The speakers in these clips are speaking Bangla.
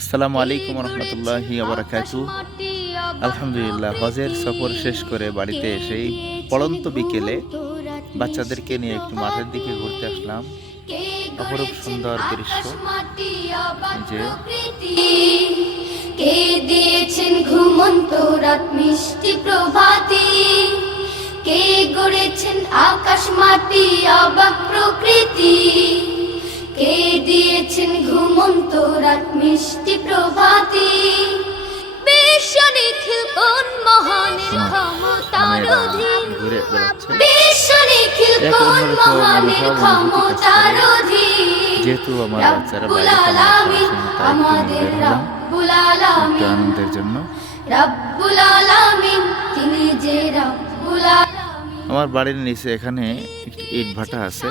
আসসালামু আলাইকুম রহমতুল্লাহি আবরাকাতু। আলহামদুলিল্লাহ, হজের সফর শেষ করে বাড়িতে এসেই পড়ন্ত বিকেলে বাচ্চাদেরকে নিয়ে একটু মাঠের দিকে ঘুরতে আসলাম। অপরূপ সুন্দর দৃশ্য। এই যে কে দিয়েছেন ঘুমন্ত রাত মিষ্টি প্রভাতী, কে গড়েছেন আকাশ মাটি অবাক প্রকৃতি, কে দিয়েছেন ঘুমন্ত রাত মিষ্টি প্রভাতী। বিশ্ব নিখিল কোন মহানের ক্ষমতার অধীন, ঘুরে বেড়াচ্ছে। বিশ্ব নিখিল কোন মহানের ক্ষমতার অধীন। যেহেতু আমার বাচ্চারা বাইরে আমাদের রব্বুল আলামিন, আনন্দের জন্য রব্বুল আলামিন তিনি যে রব্বুল আলামিন। আমার বাড়ির নিচে এখানে একটি ইট ভাটা আছে।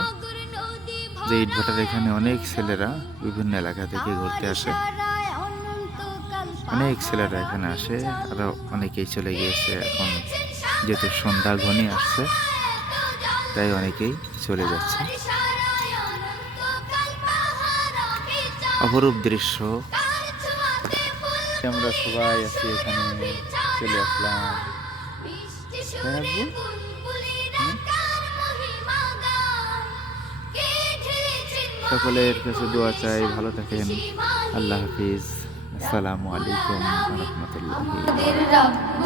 যে ইট ভাটার এখানে অনেক ছেলেরা বিভিন্ন এলাকা থেকে ঘুরতে আসে। অনেক ছেলেরা এখানে আসে, আরো অনেকেই চলে গিয়েছে। এখন যেহেতু সন্ধ্যা ঘনিয়ে আসছে, তাই অনেকেই চলে যাচ্ছে। অপরূপ দৃশ্য। আমরা সবাই আছি এখানে, চলে আসলাম। সকলের কাছে দোয়া চাই, ভালো থাকেন। আল্লাহ হাফিজ। আসসালামু আলাইকুম ওয়া রাহমাতুল্লাহি ওয়া বারাকাতুহু।